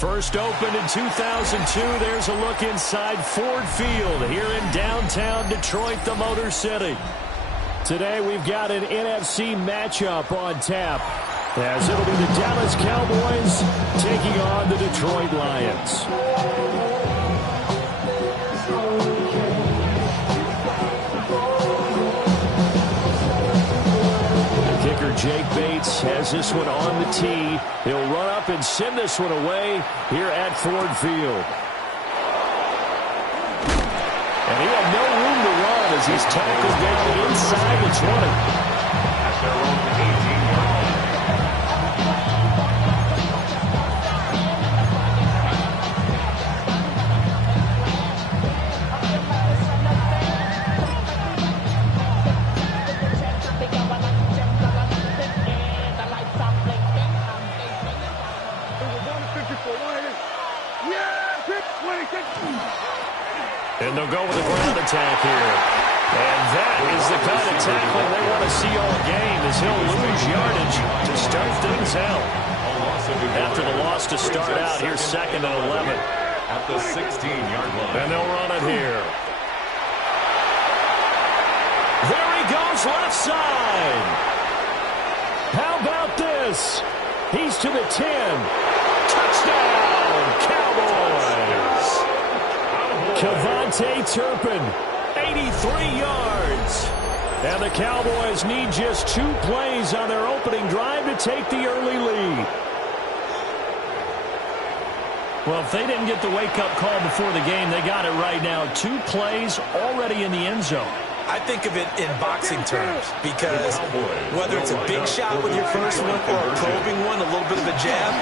First opened in 2002. There's a look inside Ford Field here in downtown Detroit, the Motor City. Today we've got an NFC matchup on tap, as it'll be the Dallas Cowboys taking on the Detroit Lions. Kicker Jake Bates has this one on the tee. He'll run up and send this one away here at Ford Field. And he had no room to run as he's tackled down inside the 20. At their own 18-yard line. And they'll go with a ground attack here. And that is the kind of tackling they want to see all game, as he'll lose yardage to start things out. After the loss to start out, here's 2nd and 11. At the 16-yard line. And they'll run it here. There he goes, left side. How about this? He's to the 10. Touchdown, Cowboys. Kevontae Turpin, 83 yards. And the Cowboys need just 2 plays on their opening drive to take the early lead. Well, if they didn't get the wake-up call before the game, they got it right now. 2 plays already in the end zone. I think of it in boxing terms, because whether it's a big shot with your first one or a probing one, a little bit of a jab,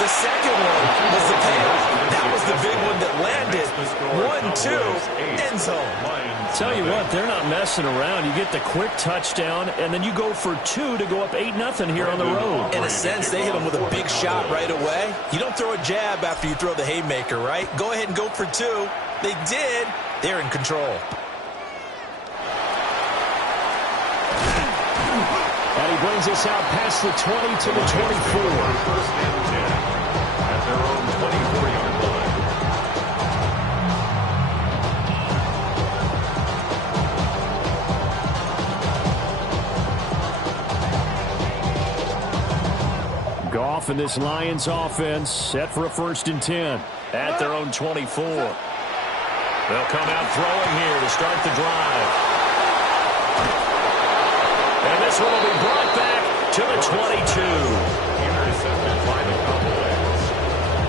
the second one was the payoff. That was the big one that landed. 1-2, end zone. Tell you what, they're not messing around. You get the quick touchdown, and then you go for 2 to go up 8-0 here on the road. In a sense, they hit them with a big shot right away. You don't throw a jab after you throw the haymaker, right? Go ahead and go for 2. They did. They're in control. And he brings us out past the 20 to the 24. First and 10 at their own 24-yard line. Goff and this Lions offense set for a 1st and 10 at their own 24. They'll come out throwing here to start the drive. And this one will be brought back to the 22. Intercepted by the Cowboys.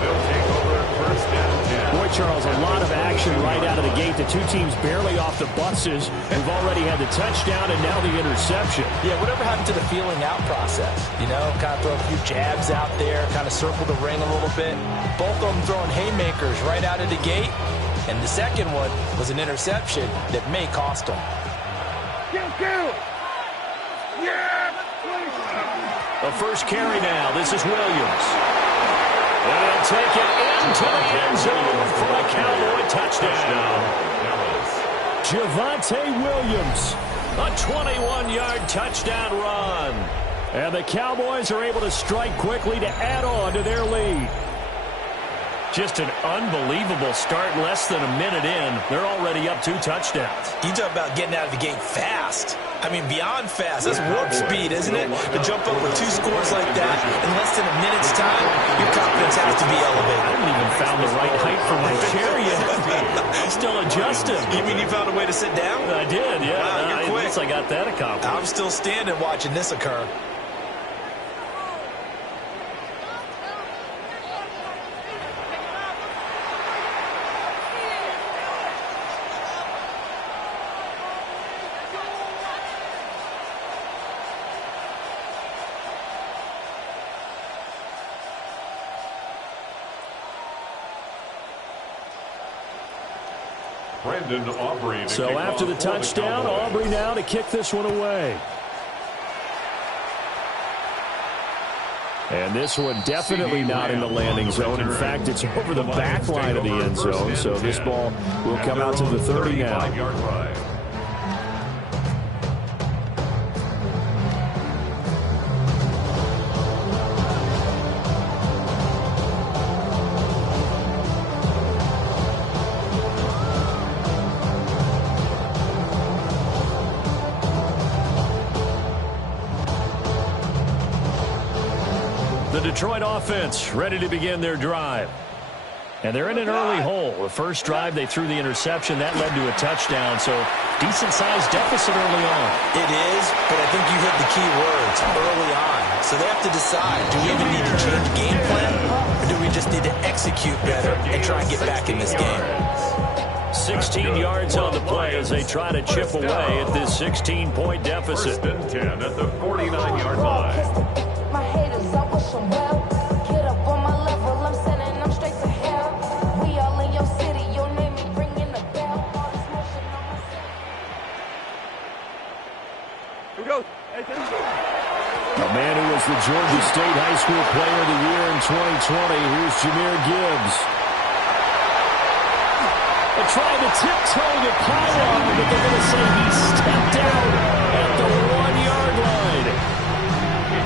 They'll take over 1st and 10. Boy, Charles, a lot of action right out of the gate. The 2 teams barely off the buses. We've already had the touchdown and now the interception. Yeah, whatever happened to the feeling out process? You know, kind of throw a few jabs out there, kind of circle the ring a little bit. Both of them throwing haymakers right out of the gate. And the second one was an interception that may cost them. The first carry now. This is Williams. And he'll take it into the end zone for a Cowboy touchdown. Javonte Williams, a 21-yard touchdown run. And the Cowboys are able to strike quickly to add on to their lead. Just an unbelievable start. Less than a minute in, they're already up 2 touchdowns. You talk about getting out of the gate fast. I mean, beyond fast. That's warp speed, isn't it? To jump up with 2 scores like that in less than a minute's time, your confidence has to be elevated. I haven't even found the right height for my chair yet. I'm still adjusting. You mean you found a way to sit down? I did, yeah. Wow, you're quick. At least I got that accomplished. I'm still standing watching this occur. So after the touchdown, Aubrey now to kick this one away. And this one definitely not in the landing zone. In fact, it's over the back line of the end zone. So this ball will come out to the 30 now. The Detroit offense ready to begin their drive. And they're in an early hole. The first drive, they threw the interception. That led to a touchdown, so decent-sized deficit early on. It is, but I think you hit the key words, early on. So they have to decide, do we even need to change game plan, or do we just need to execute better and try and get back in this game? 16 yards on the play as they try to chip away at this 16-point deficit. 1st and 10 at the 49-yard line. My haters, I wish them well. Get up on my level, I'm sending them straight to hell. We all in your city, your name is ringing the bell. All this motion on my city. Here we go. A man who was the Georgia State High School Player of the Year in 2020. Here's Jahmyr Gibbs. They're trying to tiptoe the pylon, but they're going to say he stepped out at the 1-yard line.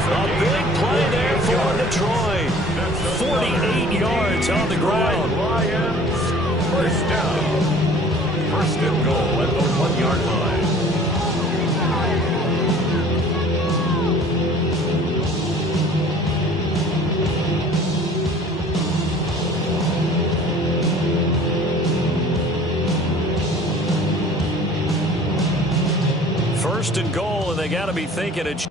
A big play there for Detroit. 48 yards on the ground. Lions, 1st down. 1st and goal at the 1-yard line. First and goal, and they got to be thinking it.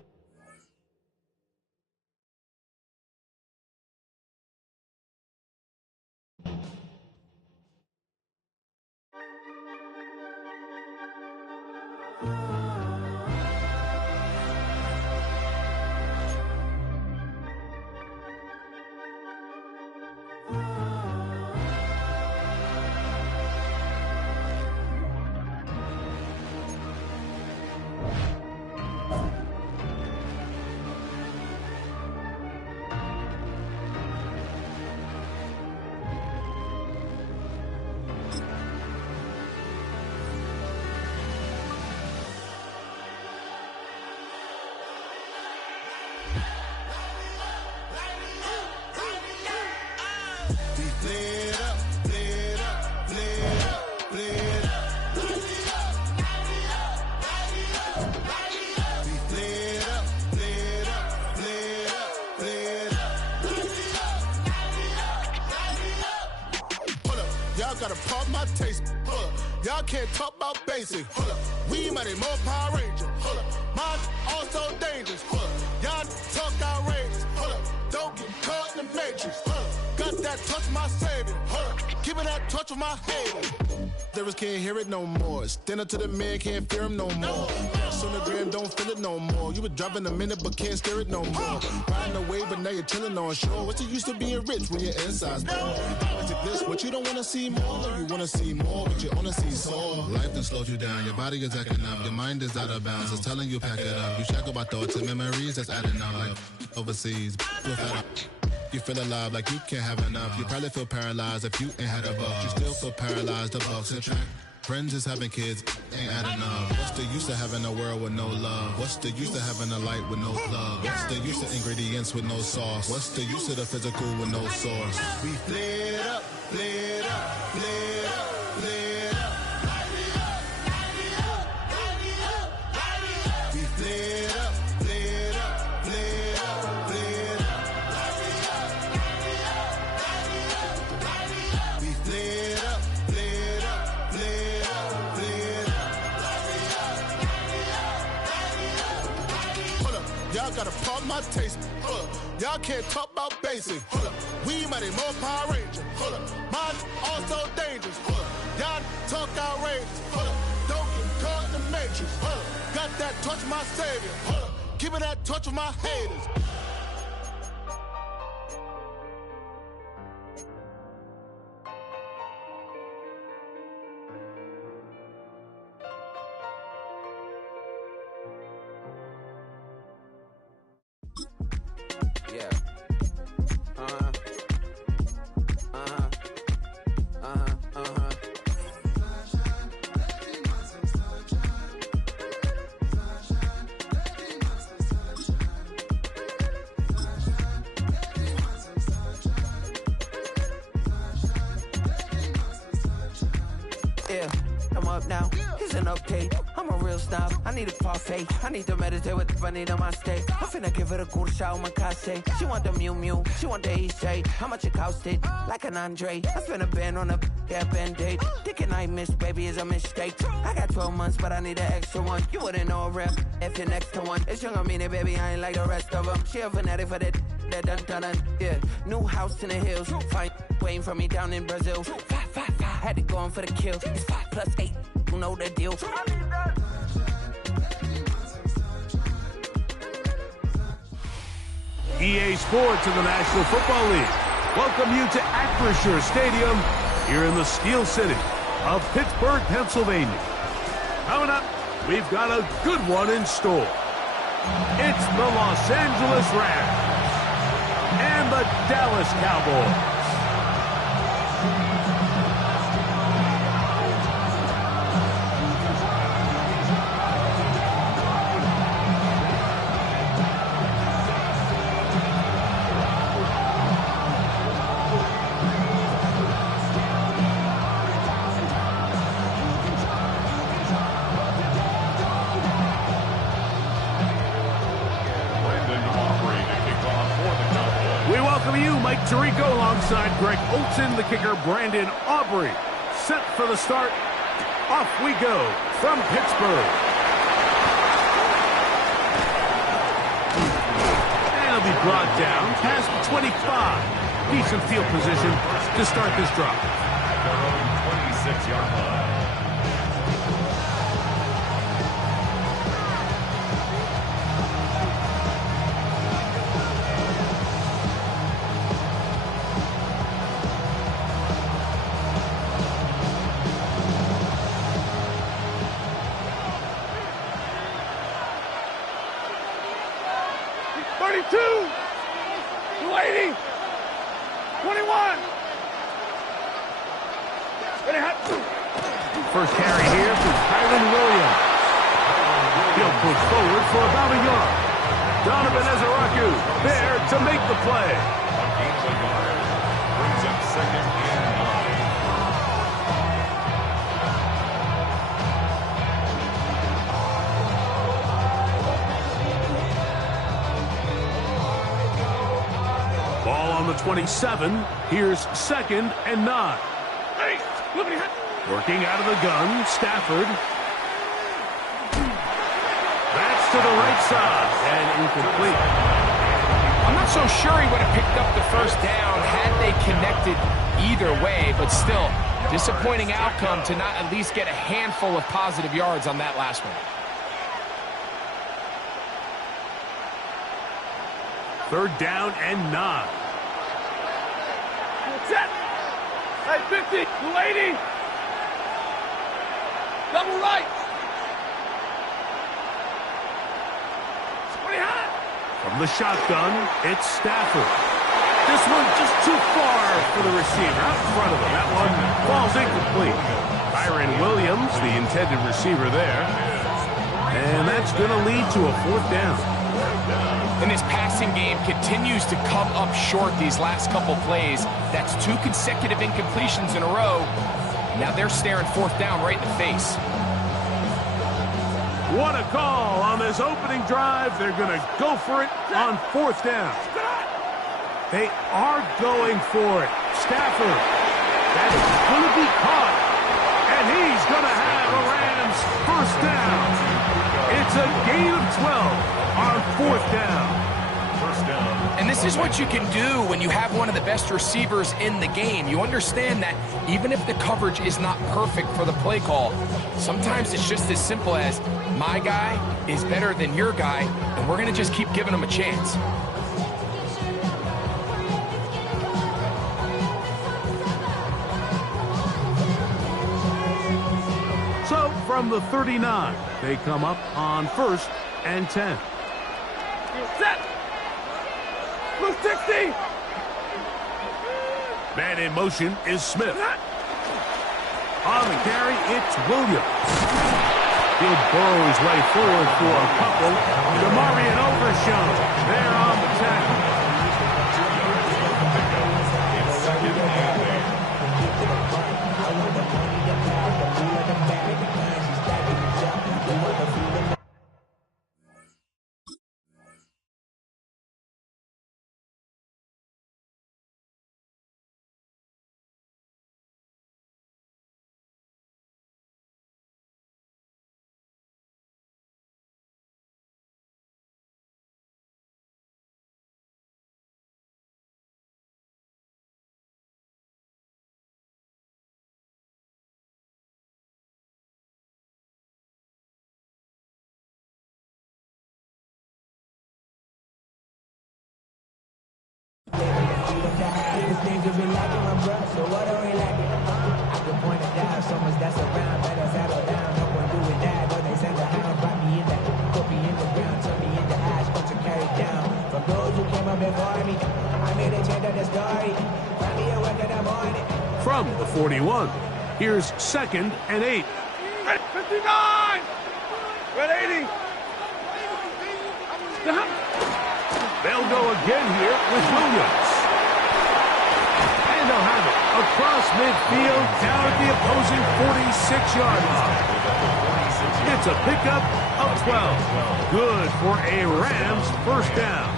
Gotta pump my taste. Y'all can't talk about basic. We mighty more Power Ranger. Mine also dangerous. Y'all talk outrageous. Don't get caught in the matrix. Got that touch my savior. Give me that touch of my haters. Lyrics can't hear it no more. Stand up to the man, can't fear him no more. Sonogram don't feel it no more. You were driving a minute but can't steer it no more. Riding away but now you're chilling on shore. What's the use of being rich when your inside's poor? This, what you don't wanna see more. You wanna see more, but you wanna see sore. Life done slowed you down. Your body is acting up. Your mind is out of bounds. It's telling you pack it up. You shackle by thoughts and memories that's adding up. Like overseas, you feel alive like you can't have enough. You probably feel paralyzed if you ain't had a buck. You still feel paralyzed. The bucks and track. Friends is having kids, ain't adding up. What's the use of having a world with no love? What's the use of having a light with no plug? What's the use of ingredients with no sauce? What's the use of the physical with no source? We flared up, flared up, flared up, flared up. We flared up, flared up, flared up, flared up. We flared up, flared up, flared up, flared up. Hold up, y'all gotta pump my taste. Hold up, y'all can't talk about basic. Hold up, we mighty more Power Ranger. Hold up, mine also dangerous. Hold up, y'all talk outrageous. Hold up, don't get caught in the matrix. Hold up, got that touch of my savior. Hold up, give me that touch of my haters. Yeah. Yeah, I'm up now. His an update. I'm a real snob, I need a parfait. I need to meditate with the bunny on my state. I'm finna give it a good shot with my case. She want the Mew Mew, she want the EJ. How much it costed? Like an Andre. I spent a band on a band-aid. Thinking I missed, baby, is a mistake. I got 12 months, but I need an extra one. You wouldn't know a rep if you're next to one. It's young, I mean it, baby, I ain't like the rest of them. She a fanatic for that dun. Yeah, new house in the hills. Fine, waiting for me down in Brazil. 5, had to go on for the kill. It's 5 plus 8, you know the deal. EA Sports in the National Football League welcome you to Acrisure Stadium here in the Steel City of Pittsburgh, Pennsylvania. Coming up, we've got a good one in store. It's the Los Angeles Rams and the Dallas Cowboys. Tirico alongside Greg Olson, the kicker Brandon Aubrey. Set for the start. Off we go from Pittsburgh. And it'll be brought down past the 25. Decent field position to start this drive. Their own 26-yard line. First carry here for Kyron Williams. He'll push forward for about a yard. Donovan Ezeraku there to make the play. A gain of a yard. Brings up 2nd and 9. Ball on the 27. Here's 2nd and 9. Working out of the gun, Stafford. That's to the right side and incomplete. I'm not so sure he would have picked up the first down had they connected either way, but still, disappointing outcome to not at least get a handful of positive yards on that last one. 3rd down and 9. Set. Hey, 50, 280. Double right. 20 high. From the shotgun, it's Stafford. This one just too far for the receiver. Out in front of him. That one falls incomplete. Kyron Williams, the intended receiver there. And that's going to lead to a 4th down. And this passing game continues to come up short these last couple plays. That's 2 consecutive incompletions in a row. Now they're staring 4th down right in the face. What a call on this opening drive. They're going to go for it on 4th down. They are going for it. Stafford. That's going to be caught. And he's going to have a Rams 1st down. It's a gain of 12 on 4th down. And this is what you can do when you have one of the best receivers in the game. You understand that even if the coverage is not perfect for the play call, sometimes it's just as simple as my guy is better than your guy, and we're going to just keep giving him a chance. So from the 39, they come up on 1st and 10. Set. Blue 60. Man in motion is Smith. On the carry, it's Williams. He'll burrow his way forward for a couple. DeMarion Overshown there on the tackle. be lacking my bruh, so what are we lacking? I can point it out, so much that's around, better settle down, no one doing that, though they send a hound, bite me in the, put me in the ground, turn me into ash, bunch of carried down. From those who came up before me, I made a change of the story, find me a work in the morning. From the 41, here's 2nd and 8. 59! Red 80! They'll go again here with Williams. And they'll have it across midfield down at the opposing 46-yard line. It's a pickup of 12. Good for a Rams first down.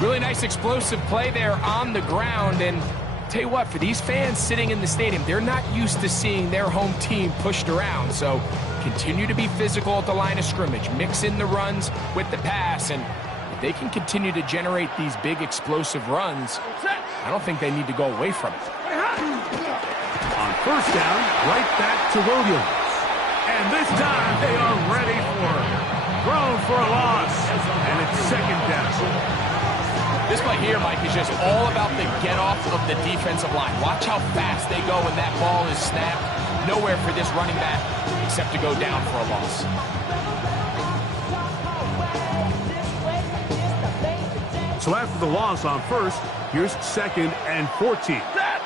Really nice explosive play there on the ground. And tell you what, for these fans sitting in the stadium, they're not used to seeing their home team pushed around. So continue to be physical at the line of scrimmage. Mix in the runs with the pass. And if they can continue to generate these big explosive runs, I don't think they need to go away from it. On first down, right back to Williams. And this time they are ready for it. Thrown for a loss. And it's 2nd down. This play here, Mike, is just all about the get-off of the defensive line. Watch how fast they go when that ball is snapped. Nowhere for this running back except to go down for a loss. So after the loss on first, here's 2nd and 14. Set!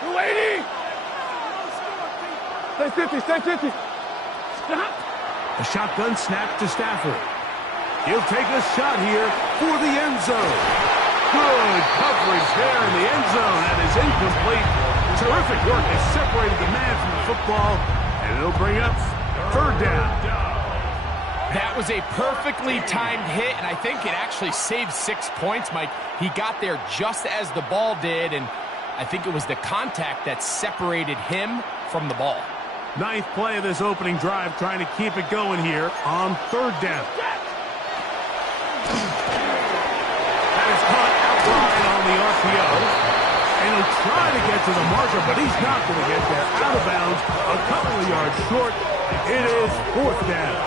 280! Stay 50, stay 50. Stop! A shotgun snap to Stafford. He'll take a shot here for the end zone. Good coverage there in the end zone. That is incomplete. Terrific work. They separated the man from the football, and it'll bring up 3rd down. That was a perfectly timed hit, and I think it actually saved 6 points, Mike. He got there just as the ball did, and I think it was the contact that separated him from the ball. 9th play of this opening drive, trying to keep it going here on 3rd down. That is caught outside on the RPO. And he'll try to get to the marker, but he's not going to get there. Out of bounds, a couple of yards short. It is 4th down.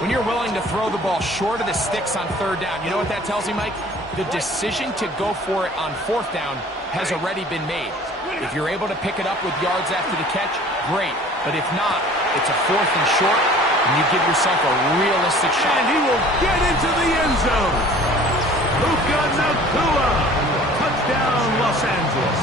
When you're willing to throw the ball short of the sticks on 3rd down, you know what that tells me, Mike? The decision to go for it on 4th down has already been made. If you're able to pick it up with yards after the catch, great. But if not, it's a 4th and short, and you give yourself a realistic shot. And he will get into the end zone. Puka Nacua. Touchdown, Los Angeles.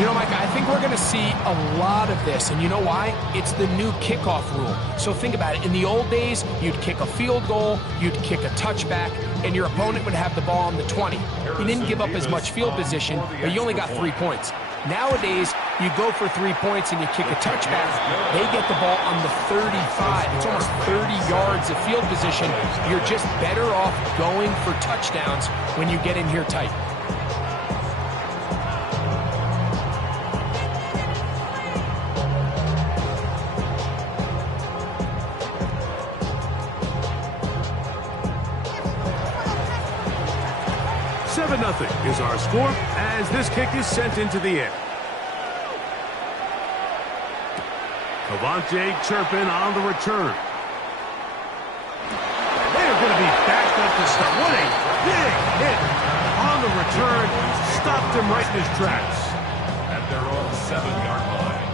You know, Mike, I think we're going to see a lot of this, and you know why? It's the new kickoff rule. So think about it. In the old days, you'd kick a field goal, you'd kick a touchback, and your opponent would have the ball on the 20. You didn't give up as much field position, but you only got 3 points. Nowadays, you go for 3 points and you kick a touchback. They get the ball on the 35. It's almost 30 yards of field position. You're just better off going for touchdowns when you get in here tight. Nothing is our score as this kick is sent into the air. Cavante Turpin on the return. They're going to be backed up to stop. What a big hit on the return. Stopped him right in his tracks. At their own 7-yard line.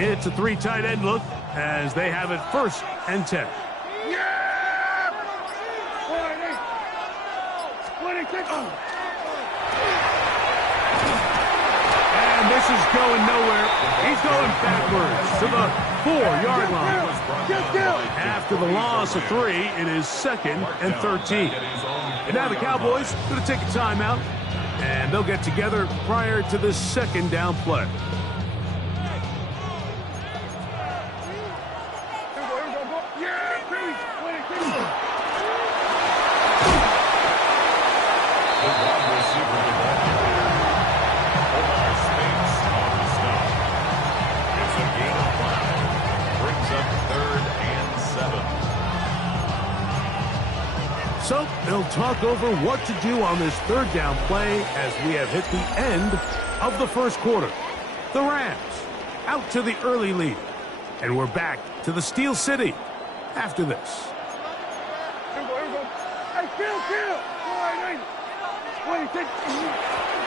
It's a 3 tight end look as they have it 1st and 10. And this is going nowhere. He's going backwards to the 4-yard line. After the loss of 3, it is 2nd and 13. And now the Cowboys going to take a timeout, and they'll get together prior to the 2nd down play. They'll talk over what to do on this third down play as we have hit the end of the first quarter. The Rams out to the early lead. And we're back to the Steel City after this.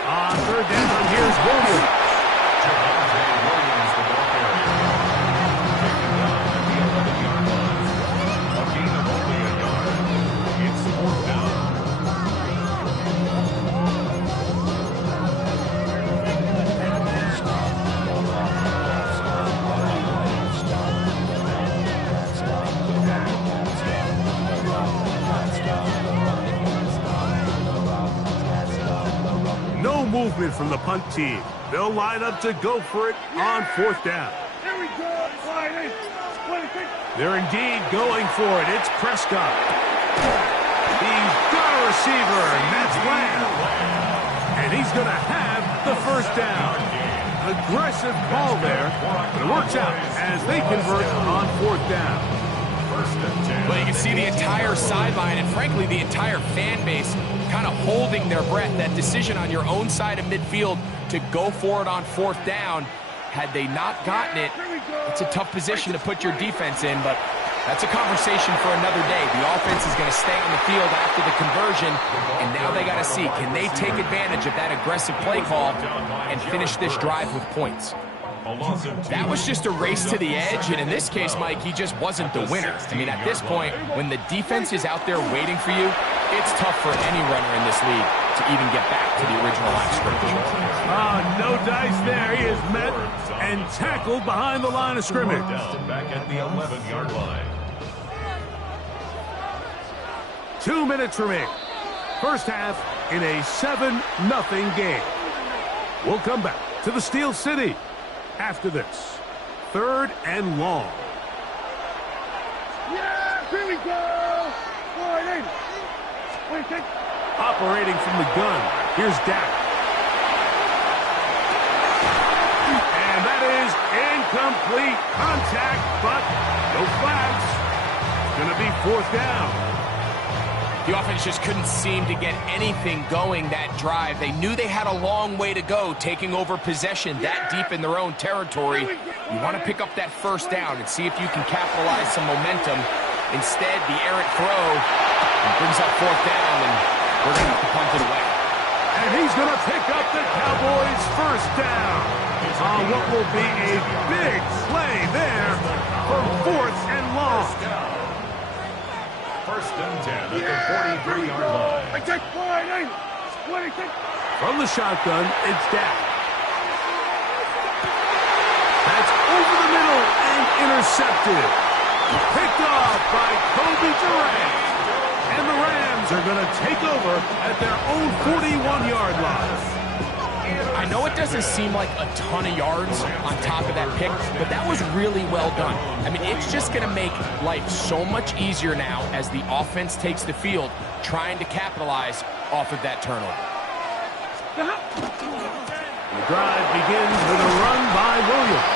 On third down, here's Williams. Williams, the ball carrier. Taken down at the 11-yard line. A gain of only a yard. It's fourth down. No movement from the punt team. They'll line up to go for it on fourth down. Here we go. They're indeed going for it. It's Prescott. He's got a receiver, and that's Lamb. And he's going to have the first down. Aggressive call there, but it works out as they convert on fourth down. Well, you can see the entire sideline and, frankly, the entire fan base kind of holding their breath. That decision on your own side of midfield to go for it on fourth down, had they not gotten it, it's a tough position to put your defense in, but that's a conversation for another day. The offense is going to stay on the field after the conversion, and now they got to see, can they take advantage of that aggressive play call and finish this drive with points? That was just a race to the edge, and in this case, Mike, he just wasn't the winner. I mean, at this point, when the defense is out there waiting for you, it's tough for any runner in this league to even get back to the original line of scrimmage. No dice there. He is met and tackled behind the line of scrimmage. Back at the 11-yard line. 2 minutes remaining. First half in a 7-0 game. We'll come back to the Steel City after this. Third and long. Yeah, here we go. Operating from the gun. Here's Dak. And that is incomplete contact, but no flags. It's going to be fourth down. The offense just couldn't seem to get anything going that drive. They knew they had a long way to go, taking over possession that deep in their own territory. You want to pick up that first down and see if you can capitalize some momentum. Instead, the errant throw brings up fourth down, and we're going to have to punt it away. And he's going to pick up the Cowboys' first down on what will be a big play there for fourth and long. First and 10 at the 43-yard line. From the shotgun, it's Dak. That's over the middle and intercepted. Picked off by Kobe Durant. And the Rams are going to take over at their own 41-yard line. I know it doesn't seem like a ton of yards on top of that pick, but that was really well done. I mean, it's just going to make life so much easier now as the offense takes the field, trying to capitalize off of that turnover. The drive begins with a run by Williams.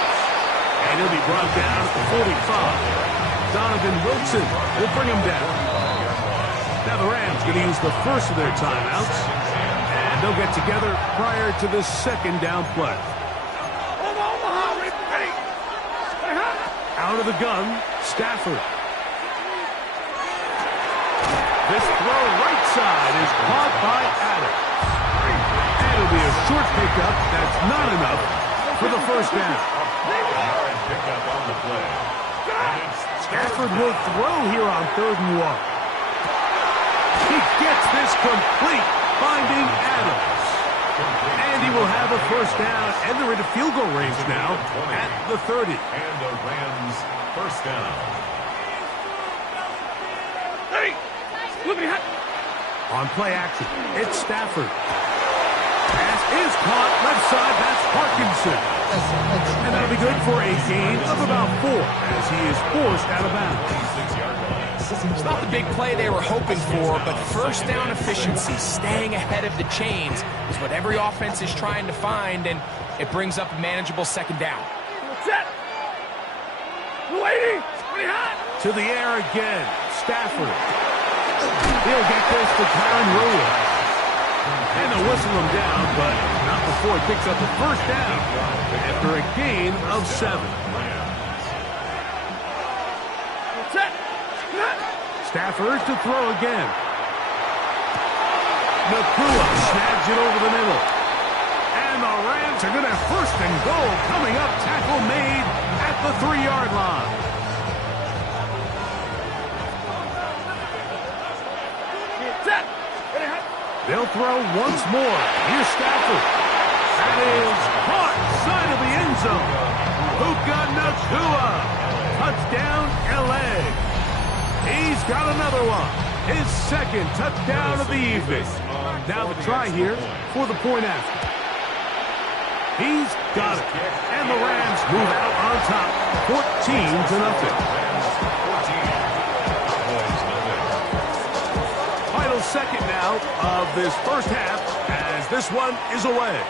And he'll be brought down at the 45. Donovan Wilson will bring him down. Now the Rams going to use the first of their timeouts. And they'll get together prior to the second down play. Out of the gun, Stafford. This throw right side is caught by Adams. And it'll be a short pickup. That's not enough for the first down. Pickup on the play. Stafford will throw here on 3rd and 1. He gets this complete, finding Adams. And he will have a first down, and they're into field goal range now at the 30. And the Rams first down. On play action, it's Stafford. Pass is caught left side, that's Parkinson. And that'll be good for a gain of about 4 as he is forced out of bounds. It's not the big play they were hoping for, but first down efficiency, staying ahead of the chains, is what every offense is trying to find, and it brings up a manageable second down. Set. Lady, pretty hot. To the air again, Stafford. He'll get this to Karen Williams. And they'll whistle him down, but not before he picks up a first down after a gain of 7. Stafford to throw again. Nakua snags it over the middle. And the Rams are going to have first and goal coming up. Tackle made at the 3-yard line. They'll throw once more. Here's Stafford. That is caught side of the end zone. Puka Nakua. Touchdown, L.A. He's got another one. His second touchdown of the evening. Now the try here for the point after. He's got it. And the Rams move out on top. 14-0. Final second now of this first half as this one is away.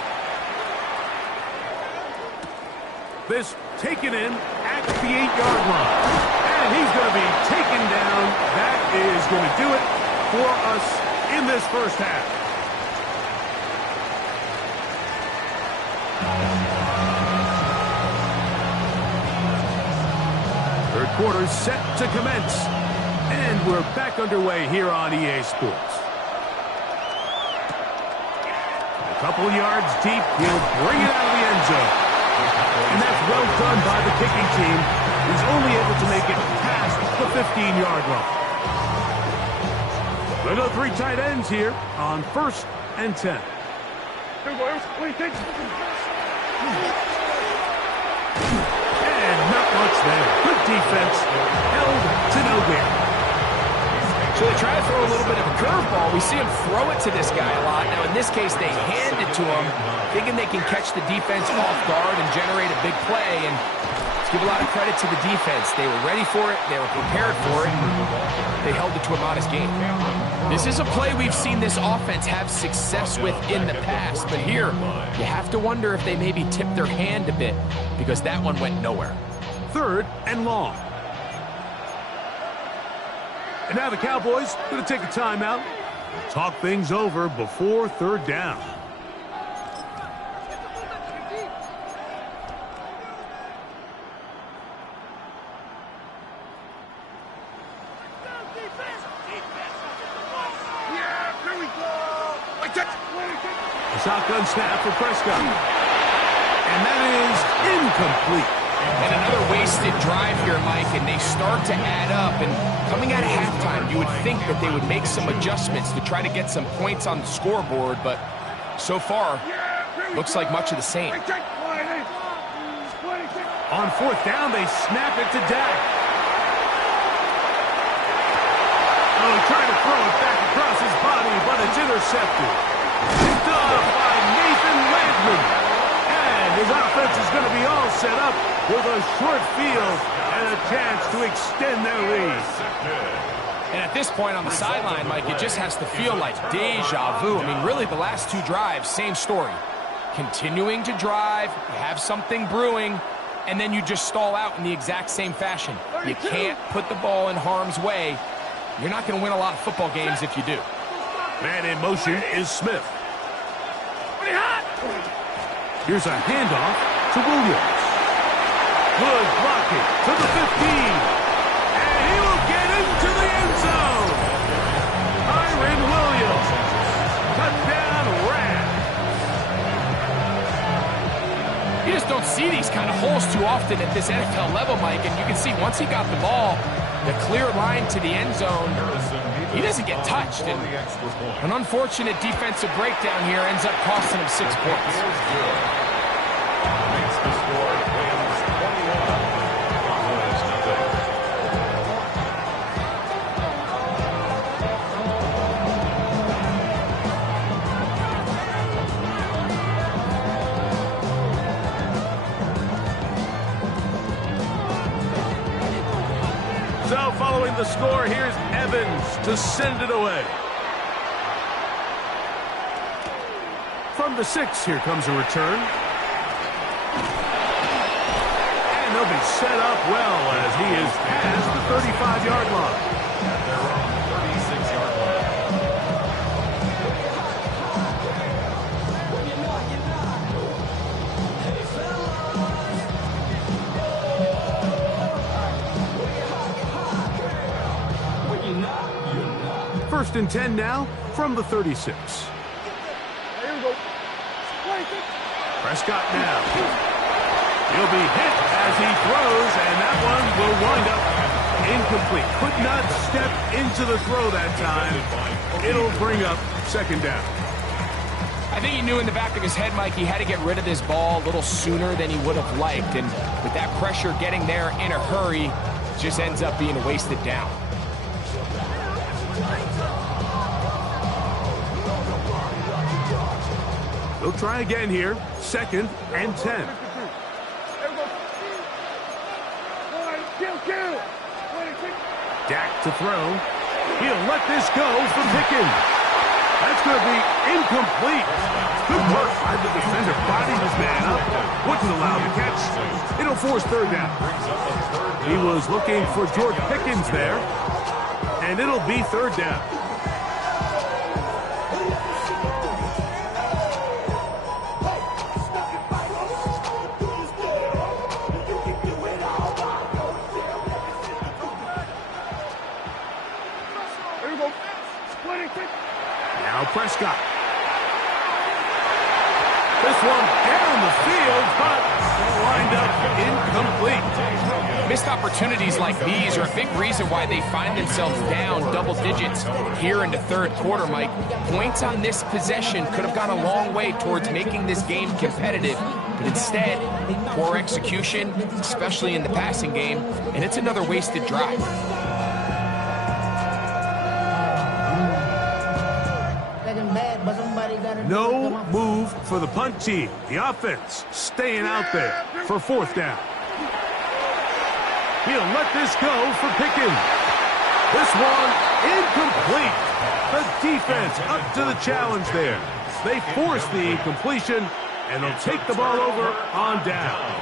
This taken in at the 8-yard line. And he's going to be taken down. That is going to do it for us in this first half. Third quarter set to commence. And we're back underway here on EA Sports. A couple yards deep, he'll bring it out of the end zone. And that's well done by the kicking team. He's only able to make it past the 15-yard line. We'll go 3 tight ends here on 1st and 10. And not much there. Good defense. Held to no gain. So they try to throw a little bit of a curveball. We see him throw it to this guy a lot. Now, in this case, they hand it to him, thinking they can catch the defense off guard and generate a big play. And let's give a lot of credit to the defense. They were ready for it. They were prepared for it. They held it to a modest gain. This is a play we've seen this offense have success with in the past. But here, you have to wonder if they maybe tipped their hand a bit because that one went nowhere. 3rd and long. And now the Cowboys going to take a timeout and talk things over before 3rd down. A shotgun snap for Prescott. And that is incomplete. And another wasted drive here, Mike, and they start to add up. And coming out of halftime, you would think that they would make some adjustments to try to get some points on the scoreboard, but so far, looks like much of the same. On 4th down, they snap it to Dak. Oh, he tried to throw it back across his body, but it's intercepted. Picked off by Nathan Landman. His offense is going to be all set up with a short field and a chance to extend their lead. And at this point on the sideline, Mike, it just has to feel like deja vu. I mean, really, the last 2 drives, same story. Continuing to drive, you have something brewing, and then you just stall out in the exact same fashion. You can't put the ball in harm's way. You're not going to win a lot of football games if you do. Man in motion is Smith. Here's a handoff to Williams. Good blocking to the 15. And he will get into the end zone. Kyren Williams. Touchdown, Rams. You just don't see these kind of holes too often at this NFL level, Mike. And you can see once he got the ball, the clear line to the end zone, he doesn't get touched. And an unfortunate defensive breakdown here ends up costing him 6 points. Makes the score Rams 21, Cowboys nothing. So following the score, here's Evans to send it away. From the 6, here comes a return. And they'll be set up well as he is past the 35-yard line. At their own 36-yard First and 10 now from the 36. There you go. Prescott now. He'll be hit as he throws, and that one will wind up incomplete. Could not step into the throw that time. It'll bring up second down. I think he knew in the back of his head, Mike, he had to get rid of this ball a little sooner than he would have liked. And with that pressure getting there in a hurry, it just ends up being a wasted down. He'll try again here. Second and 10. Dak to throw. He'll let this go for Pickens. That's going to be incomplete. Good work by the defender. Bodied his man up. Wouldn't allow the catch. It'll force third down. He was looking for George Pickens there. And it'll be third down. Now Prescott. This one down the field, but wind up incomplete. Missed opportunities like these are a big reason why they find themselves down double digits here in the third quarter, Mike. Points on this possession could have gone a long way towards making this game competitive, but instead, poor execution, especially in the passing game, and it's another wasted drive. No move for the punt team. The offense staying out there for fourth down. He'll let this go for Pickens. This one incomplete. The defense up to the challenge there. They force the incompletion, and they'll take the ball over on down.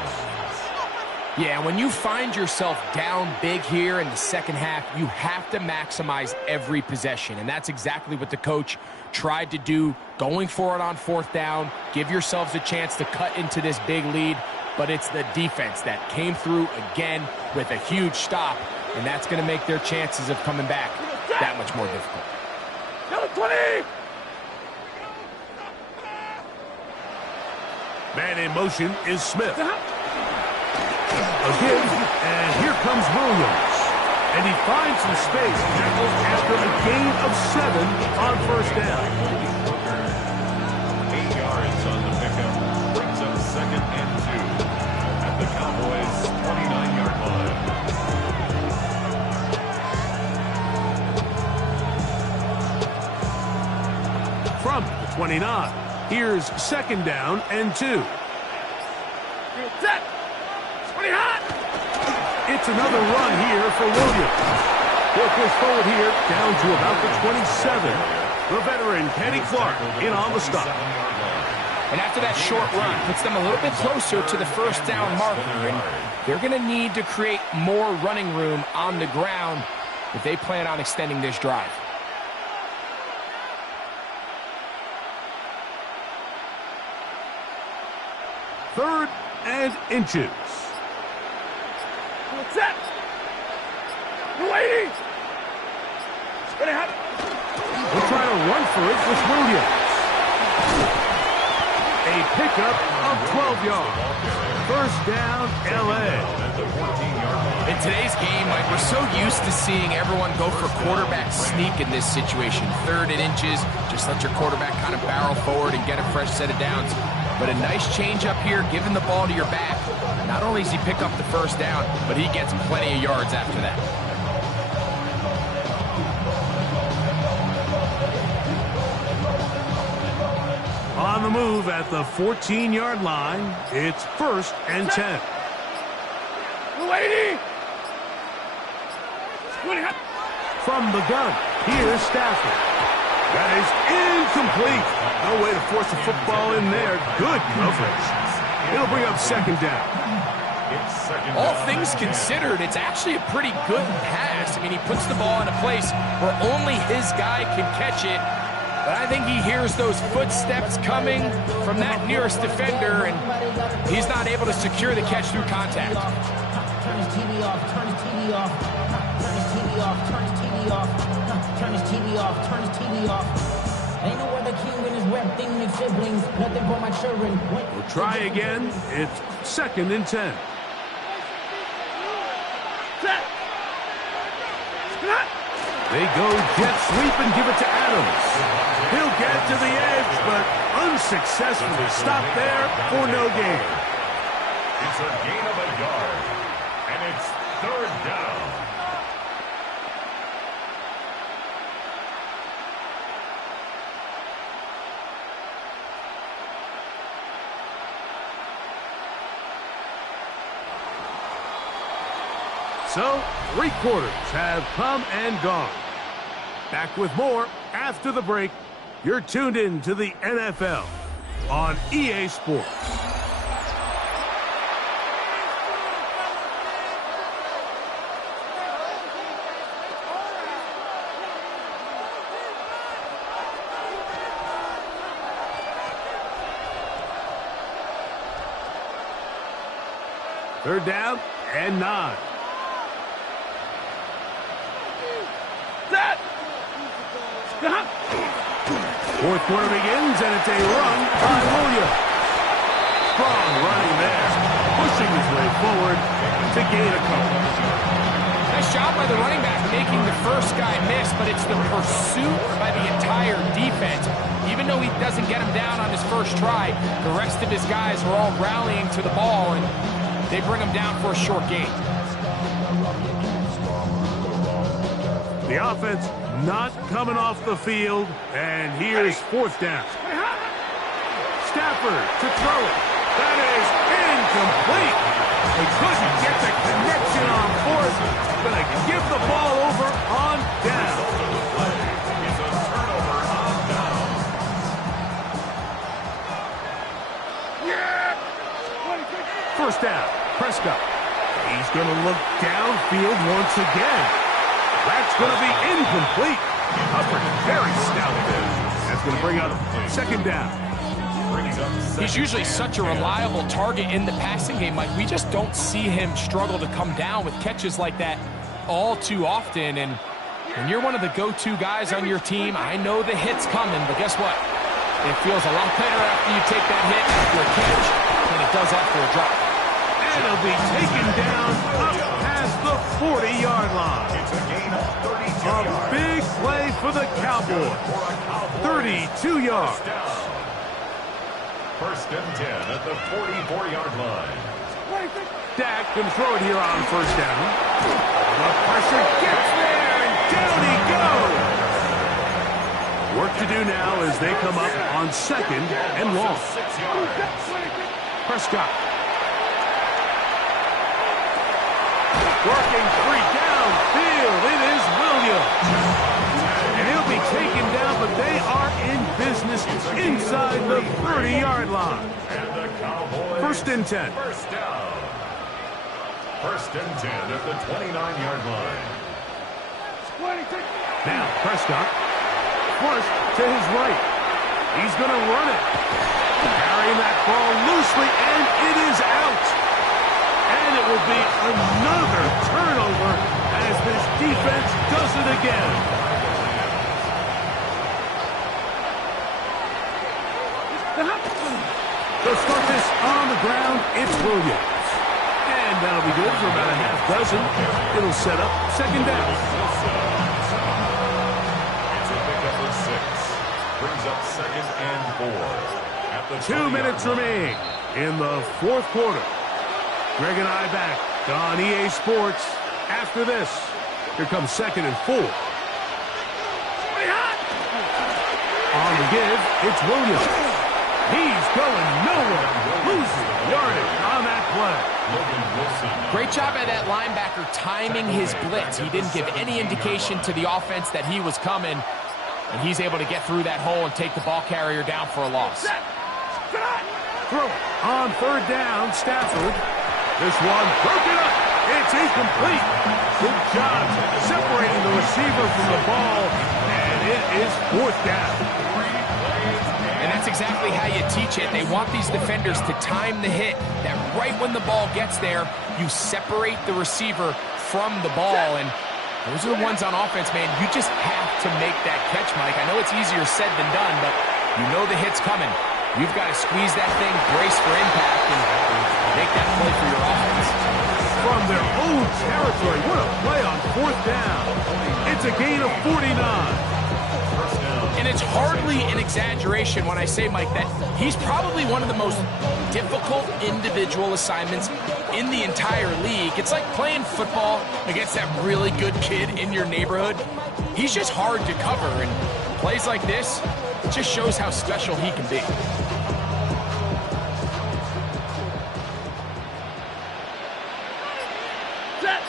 Yeah, when you find yourself down big here in the second half, you have to maximize every possession, and that's exactly what the coach tried to do, going for it on fourth down, give yourselves a chance to cut into this big lead, but it's the defense that came through again with a huge stop, and that's going to make their chances of coming back that much more difficult. Number 20! Man in motion is Smith. Again, and here comes Williams. And he finds some space after a gain of 7 on first down. 8 yards on the pickup. Brings up second and 2 at the Cowboys' 29-yard line. From the 29, here's second down and 2. Set! 20 hot! It's another run here for Williams. He'll push forward here down to about the 27. The veteran, Kenny Clark, in on the stop. And after that short run, puts them a little bit closer to the first down marker. And they're going to need to create more running room on the ground if they plan on extending this drive. Third and inches. Set! You're waiting! It's gonna happen! We'll try to run for it with Williams. A pickup of 12 yards. First down, L.A. In today's game, Mike, we're so used to seeing everyone go for quarterback sneak in this situation. Third and inches, just let your quarterback kind of barrel forward and get a fresh set of downs. But a nice change up here, giving the ball to your back. Not only does he pick up the first down, but he gets plenty of yards after that. On the move at the 14-yard line, it's first and 10. You're waiting! From the gun, here's Stafford. That is incomplete. No way to force the football in there. Good coverage. It'll bring up second down. All things considered, it's actually a pretty good pass. I mean, he puts the ball in a place where only his guy can catch it. But I think he hears those footsteps coming from that nearest defender, and he's not able to secure the catch through contact. Turn his TV off, turn his TV off, turn his TV off, turn his TV off. Turn his TV off, turn his TV off. Ain't no other king in his rep thing than siblings. Nothing for my children. We'll try again. It's 2nd and 10. They go jet sweep and give it to Adams. He'll get to the edge, but unsuccessfully stopped there for no gain. It's a gain of a yard, and it's 3rd down. So, 3 quarters have come and gone. Back with more after the break. You're tuned in to the NFL on EA Sports. Third down and 9. Fourth quarter begins, and it's a run by Williams. Strong running there, pushing his way forward to gain a couple. Nice job by the running back making the first guy miss, but it's the pursuit by the entire defense. Even though he doesn't get him down on his first try, the rest of his guys are all rallying to the ball, and they bring him down for a short gain. The offense not coming off the field, and here's 4th down. Stafford to throw it. That is incomplete. He couldn't get the connection on 4th. Gonna give the ball over on down. It's a turnover on down. First down, Prescott. He's gonna look downfield once again. That's going to be incomplete. Hubbard very stout there. That's going to bring up 2nd down. He's usually such a reliable target in the passing game. Like, we just don't see him struggle to come down with catches like that all too often. And when you're one of the go-to guys on your team, I know the hit's coming, but guess what? It feels a lot better after you take that hit after a catch than it does after a drop. And he'll be taken down up past the 40-yard line. It's a gain of 32 A yards. big play for the Cowboys. 32 yards. First and 10 at the 44-yard line. Dak can throw it here on 1st down. The pressure gets there, and down he goes. Work to do now as they come up on 2nd and long. 6 yards. Prescott. Working 3 downfield. It is Williams. And he'll be taken down, but they are in business inside the 30-yard line. And the Cowboys. 1st and 10. First down. 1st and 10 at the 29-yard line. Now Prescott. Flush to his right. He's going to run it. Carrying that ball loosely, and it is out. And it will be another turnover as this defense does it again. They'll start this on the ground. It's Williams. And that'll be good for about a half dozen. It'll set up 2nd down. It's a pickup of 6. Brings up 2nd and 4. At the 2 minutes remaining in the 4th quarter. Greg and I back on EA Sports. After this, here comes 2nd and 4. On the give, it's Williams. He's going nowhere. Losing yardage on that play. Great job by that linebacker timing his blitz. He didn't give any indication to the offense that he was coming, and he's able to get through that hole and take the ball carrier down for a loss. Throw it on 3rd down, Stafford. This one broken up. It's incomplete. Good job separating the receiver from the ball, and it is 4th down. And that's exactly how you teach it. They want these defenders to time the hit, that right when the ball gets there, you separate the receiver from the ball. And those are the ones on offense, man. You just have to make that catch, Mike. I know it's easier said than done, but you know the hit's coming. You've got to squeeze that thing, brace for impact, and make that play for your offense. From their own territory, what a play on 4th down. It's a gain of 49. And it's hardly an exaggeration when I say, Mike, that he's probably one of the most difficult individual assignments in the entire league. It's like playing football against that really good kid in your neighborhood. He's just hard to cover, and plays like this, it just shows how special he can be. Set.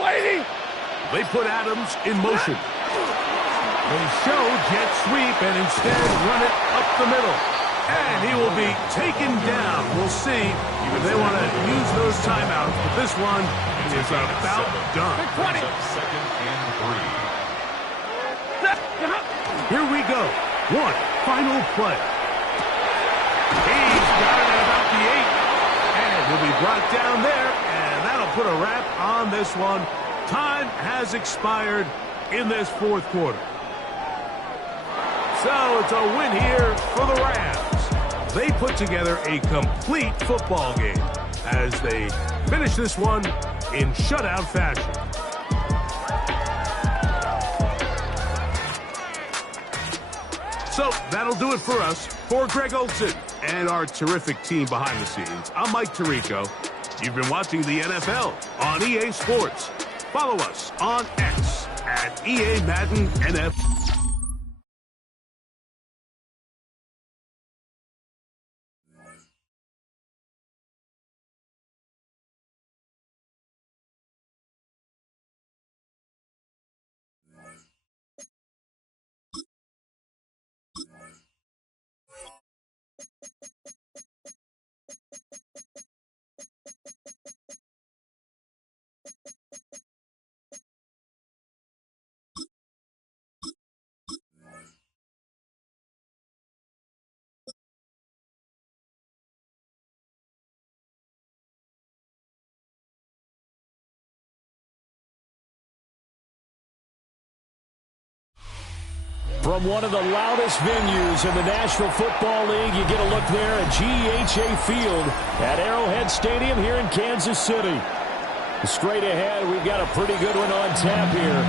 Waiting. They put Adams in motion. They show jet sweep and instead run it up the middle. And he will be taken down. We'll see if they want to use those timeouts. But this one is about done. 20. Second and 3. Here we go. One final play. He's got it at about the 8. And he'll be brought down there. And that'll put a wrap on this one. Time has expired in this 4th quarter. So it's a win here for the Rams. They put together a complete football game as they finish this one in shutout fashion. So that'll do it for us. For Greg Olson and our terrific team behind the scenes, I'm Mike Tirico. You've been watching the NFL on EA Sports. Follow us on X at EA Madden NFL. From one of the loudest venues in the National Football League, you get a look there at GEHA Field at Arrowhead Stadium here in Kansas City. Straight ahead, we've got a pretty good one on tap here,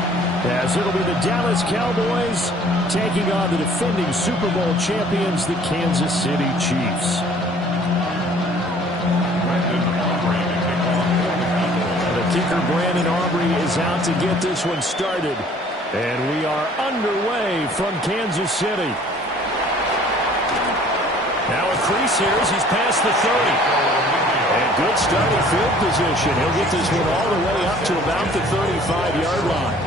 as it'll be the Dallas Cowboys taking on the defending Super Bowl champions, the Kansas City Chiefs. The kicker, Brandon Aubrey, is out to get this one started. And we are underway from Kansas City. Now a crease here as he's past the 30. And good starting field position. He'll get this one all the way up to about the 35-yard line.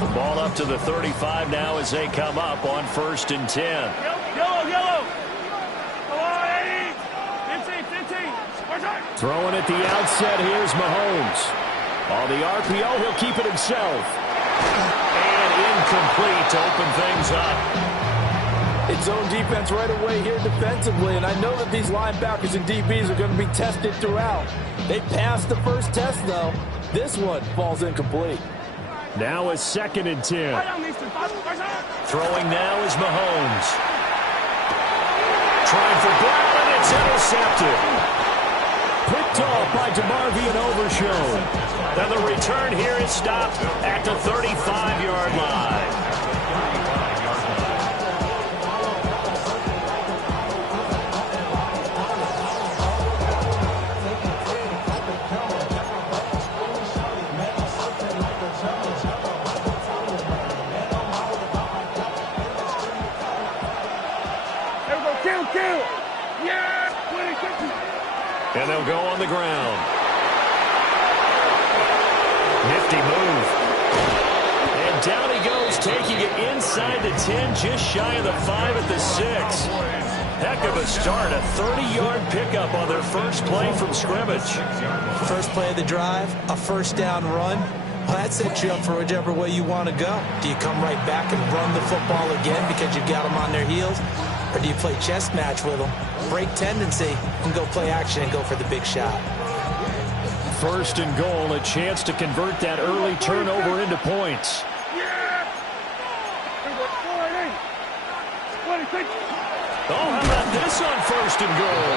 The ball up to the 35 now as they come up on 1st and 10. Yellow. Come on, 15. Throwing at the outset, here's Mahomes. On the RPO, he'll keep it himself. And incomplete to open things up. It's zone defense right away here defensively, and I know that these linebackers and DBs are going to be tested throughout. They passed the first test, though. This one falls incomplete. Now a 2nd and 10. Throwing now is Mahomes. Trying for Brown, and it's intercepted. Picked off by DeMarvion Overshown. Then the return here is stopped at the 35-yard line. There we go, kill. Yeah, and they'll go on the ground. Nifty move. And down he goes, taking it inside the 10, just shy of the 5 at the 6. Heck of a start, a 30-yard pickup on their first play from scrimmage. First play of the drive, a 1st down run. Well, that sets you up for whichever way you want to go. Do you come right back and run the football again because you've got them on their heels? Or do you play chess match with them, break tendency, and go play action and go for the big shot? 1st and goal, a chance to convert that early turnover into points. Oh, how about this on 1st and goal?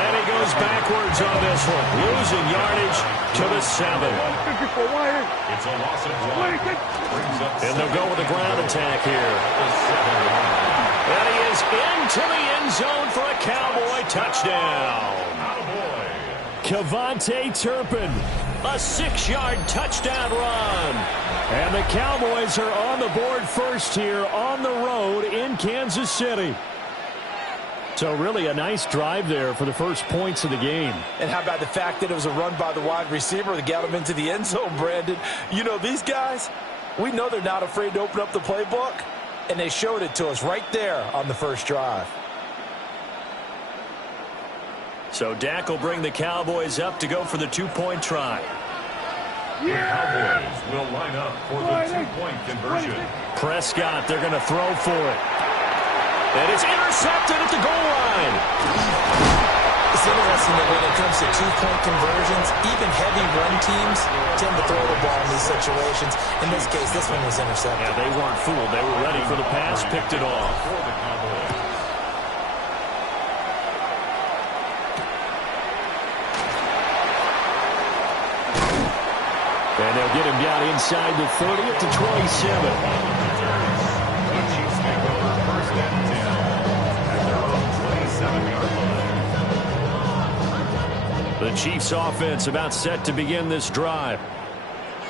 And he goes backwards on this one, losing yardage to the 7. It's a loss of 1. And they'll go with a ground attack here. And he is into the end zone for a Cowboy touchdown. Kevontae Turpin, a 6-yard touchdown run. And the Cowboys are on the board first here on the road in Kansas City. So really a nice drive there for the first points of the game. And how about the fact that it was a run by the wide receiver that got him into the end zone, Brandon? You know, these guys, we know they're not afraid to open up the playbook, and they showed it to us right there on the first drive. So Dak will bring the Cowboys up to go for the 2-point try. The Cowboys will line up for the 2-point conversion. Prescott, they're going to throw for it. And it's intercepted at the goal line. It's interesting that when it comes to 2-point conversions, even heavy run teams tend to throw the ball in these situations. In this case, this one was intercepted. Yeah, they weren't fooled. They were ready for the pass, picked it off. For the Cowboys. And they'll get him down inside the 30 at the 27. The Chiefs offense about set to begin this drive.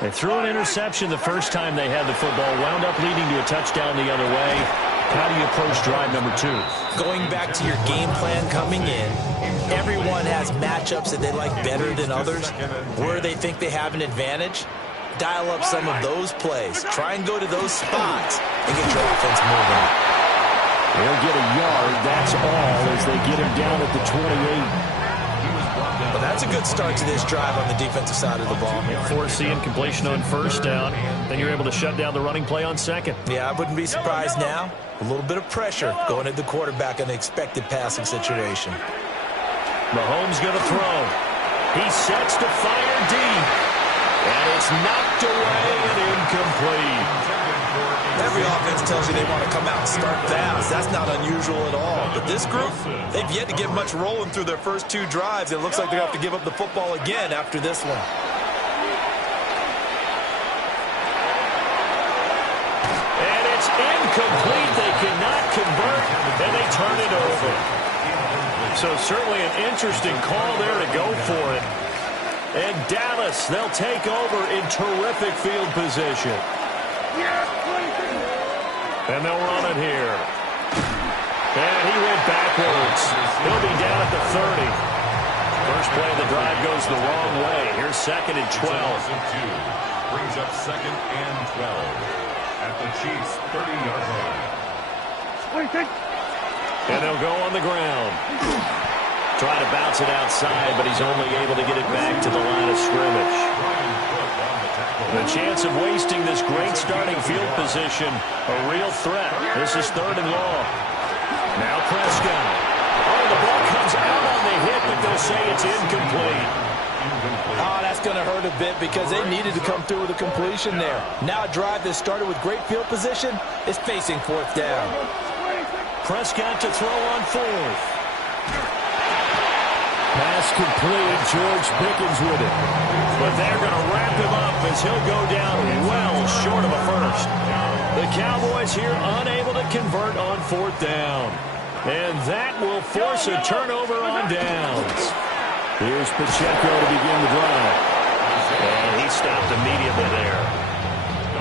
They threw an interception the first time they had the football, wound up leading to a touchdown the other way. How do you approach drive number 2? Going back to your game plan coming in, everyone has matchups that they like better than others. Where they think they have an advantage, dial up some of those plays. Try and go to those spots and get your offense moving. They'll get a yard, that's all, as they get him down at the 28. Well, that's a good start to this drive on the defensive side of the ball. Forcing incompletion on 1st down. Then you're able to shut down the running play on 2nd. Yeah, I wouldn't be surprised now. A little bit of pressure going at the quarterback in the expected passing situation. Mahomes going to throw. He sets to fire deep. And it's knocked away and incomplete. Every offense tells you they want to come out and start fast. That's not unusual at all. But this group, they've yet to get much rolling through their first 2 drives. It looks like they're going to have to give up the football again after this one. And it's incomplete. They cannot convert, and they turn it over. So certainly an interesting call there to go for it. And Dallas, they'll take over in terrific field position. And they'll run it here. And he went backwards. He'll be down at the 30. First play of the drive goes the wrong way. Here's 2nd and 12. Brings up 2nd and 12 at the Chiefs' 30-yard line. And they'll go on the ground. Try to bounce it outside, but he's only able to get it back to the line of scrimmage. The chance of wasting this great starting field position, a real threat. This is 3rd and long. Now Prescott. Oh, the ball comes out on the hit, but they'll say it's incomplete. Oh, that's going to hurt a bit because they needed to come through with a completion there. Now a drive that started with great field position is facing 4th down. Prescott to throw on 4th. Pass complete. George Pickens with it. But they're going to wrap him up as he'll go down well short of a first. The Cowboys here unable to convert on 4th down. And that will force a turnover on downs. Here's Pacheco to begin the drive. And he stopped immediately there.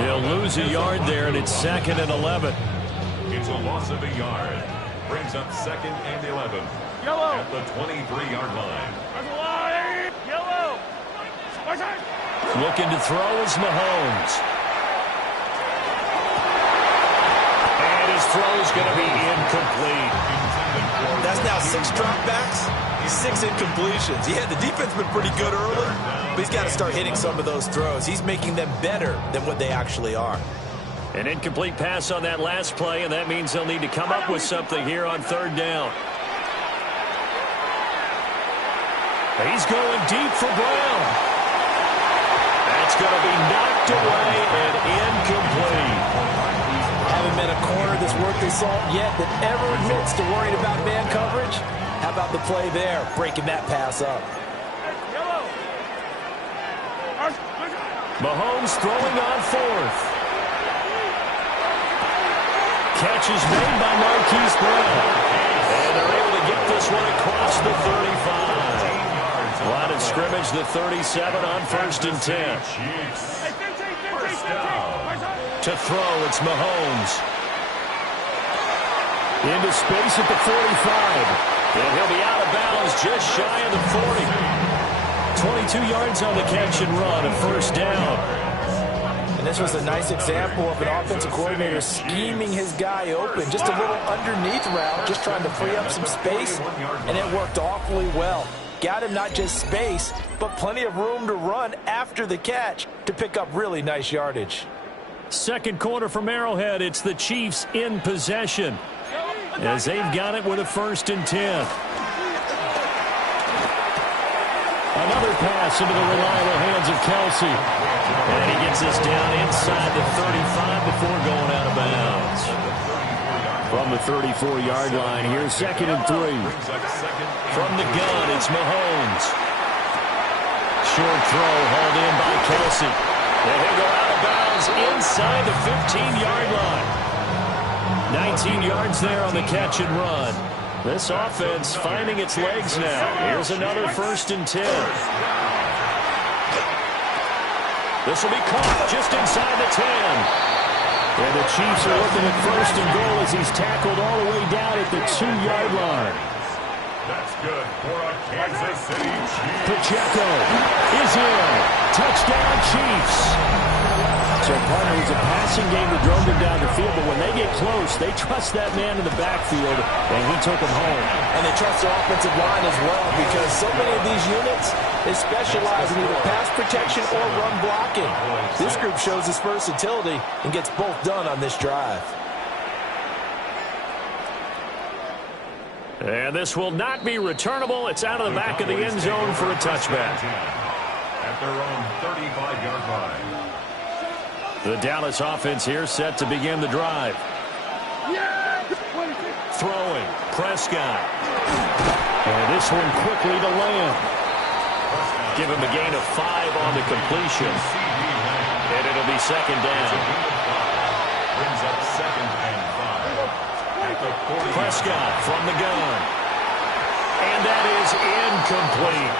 He'll lose a yard there, and it's 2nd and 11. It's a loss of a yard. Brings up 2nd and 11. At the 23-yard line. Looking to throw is Mahomes. And his throw is going to be incomplete. That's now 6 dropbacks, 6 incompletions. Yeah, the defense has been pretty good early, but he's got to start hitting some of those throws. He's making them better than what they actually are. An incomplete pass on that last play, and that means they'll need to come up with something here on 3rd down. He's going deep for Brown. That's going to be knocked away and incomplete. Haven't met a corner that's worth his salt yet that ever admits to worrying about man coverage. How about the play there, breaking that pass up? Mahomes throwing on fourth. Catch is made by Marquise Brown. And they're able to get this one across the 35. Line of scrimmage, the 37 on 1st and 10. To throw, it's Mahomes. Into space at the 45. And he'll be out of bounds just shy of the 40. 22 yards on the catch and run, a 1st down. And this was a nice example of an offensive coordinator scheming his guy open. Just a little underneath route, just trying to free up some space, and it worked awfully well. Got him not just space, but plenty of room to run after the catch to pick up really nice yardage. Second quarter from Arrowhead, it's the Chiefs in possession as they've got it with a 1st and 10. Another pass into the reliable hands of Kelsey. And he gets this down inside the 35 before going out of bounds. From the 34-yard line here, 2nd and 3. From the gun, it's Mahomes. Short throw hauled in by Kelsey. And he'll go out of bounds inside the 15-yard line. 19 yards there on the catch and run. This offense finding its legs now. Here's another 1st and 10. This will be caught just inside the 10. And the Chiefs are looking at 1st and goal as he's tackled all the way down at the 2-yard line. That's good for a Kansas City Chiefs. Pacheco is in. Touchdown, Chiefs. So, partner, it was a passing game that drove them down the field, but when they get close, they trust that man in the backfield, and he took them home. And they trust their offensive line as well, because so many of these units, they specialize in either pass protection or run blocking. This group shows its versatility and gets both done on this drive. And this will not be returnable. It's out of the back of the end zone for a touchback. At their own 35-yard line. The Dallas offense here set to begin the drive. Throwing, Prescott. And this one quickly to Lamb. Give him a gain of 5 on the completion. And it'll be 2nd down. Brings up 2nd and 5. At the 40. Prescott from the gun. And that is incomplete.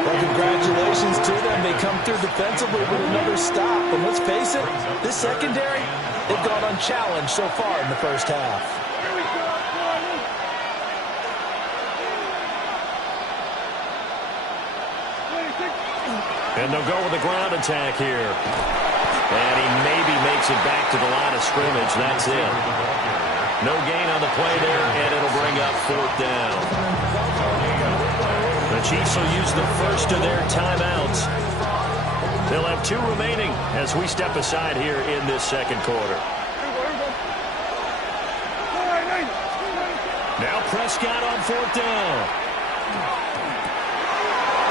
Well, congratulations to them. They come through defensively with another stop. And let's face it, this secondary, they've gone unchallenged so far in the first half. And they'll go with the ground attack here. And he maybe makes it back to the line of scrimmage. That's it. No gain on the play there, and it'll bring up 4th down. The Chiefs will use the first of their timeouts. They'll have 2 remaining as we step aside here in this 2nd quarter. Now Prescott on 4th down.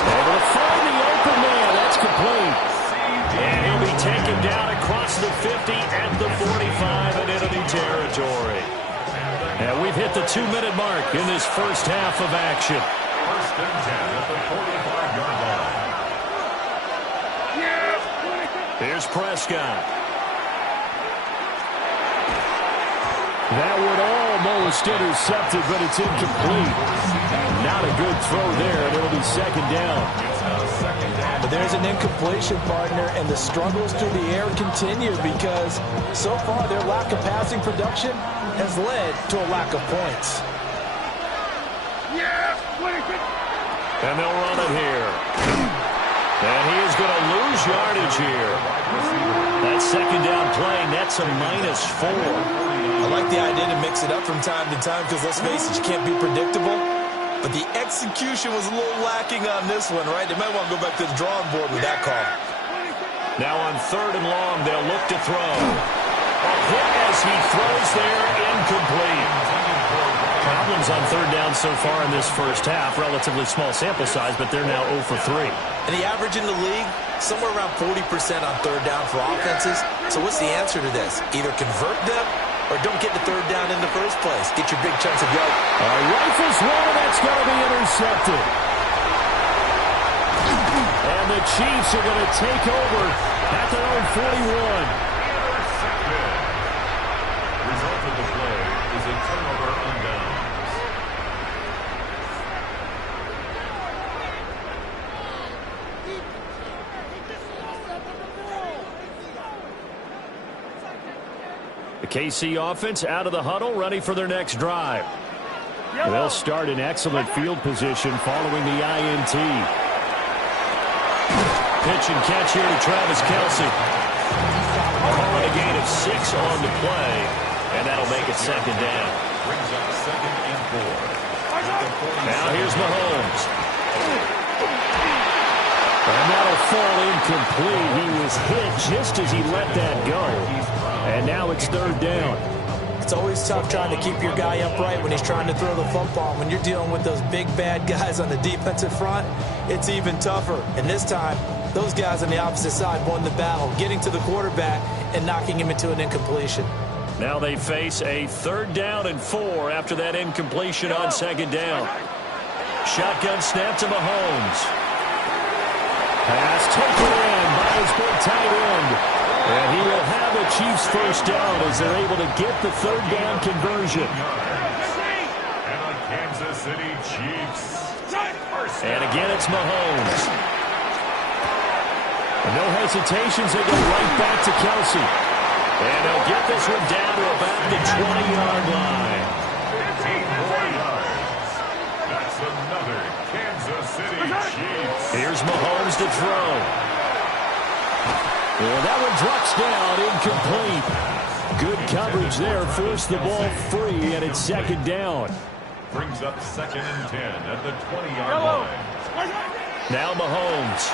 Able to find the open man. That's complete. And he'll be taken down across the 50 at the 45 in enemy territory. And we've hit the 2-minute mark in this first half of action. 1st and 10 at the 45-yard line. Here's Prescott. That would almost intercepted, but it's incomplete. Not a good throw there, and it'll be 2nd down. But there's an incompletion, partner, and the struggles through the air continue because so far their lack of passing production has led to a lack of points. And they'll run it here. And he is going to lose yardage here. That 2nd down play nets a -4. I like the idea to mix it up from time to time because, let's face it, you can't be predictable. But the execution was a little lacking on this one, right? They might want to go back to the drawing board with that call. Now on 3rd and long, they'll look to throw. A hit as he throws there, incomplete. Problem times on third down so far in this first half. Relatively small sample size, but they're now 0 for 3. And the average in the league, somewhere around 40% on third down for offenses. So what's the answer to this? Either convert them or don't get the third down in the first place. Get your big chunks of yards. Rifles one, that's going to be intercepted. And the Chiefs are going to take over at their own 41. Intercepted. Result of the play is a turnover on downs. The KC offense out of the huddle, ready for their next drive. They'll start in excellent field position following the INT. Pitch and catch here to Travis Kelce. Calling a gain of 6 on the play, and that'll make it second down. Brings up 2nd and 4. Now here's Mahomes. And that'll fall incomplete. He was hit just as he let that go. And now it's third down. It's always tough trying to keep your guy upright when he's trying to throw the football. When you're dealing with those big, bad guys on the defensive front, it's even tougher. And this time, those guys on the opposite side won the battle, getting to the quarterback and knocking him into an incompletion. Now they face a 3rd down and 4 after that incompletion on 2nd down. Shotgun snap to Mahomes. Pass taken in by his big tight end. And he will have a Chiefs first down as they're able to get the 3rd down conversion. And a Kansas City Chiefs. And again, it's Mahomes. And no hesitations. They go right back to Kelce. And they'll get this one down to about the 20-yard line. 54 yards. That's another Kansas City Chiefs. Here's Mahomes to throw. And that one drops down, incomplete. Good coverage there, forced the ball free, and it's 2nd down. Brings up 2nd and 10 at the 20-yard line. Now Mahomes.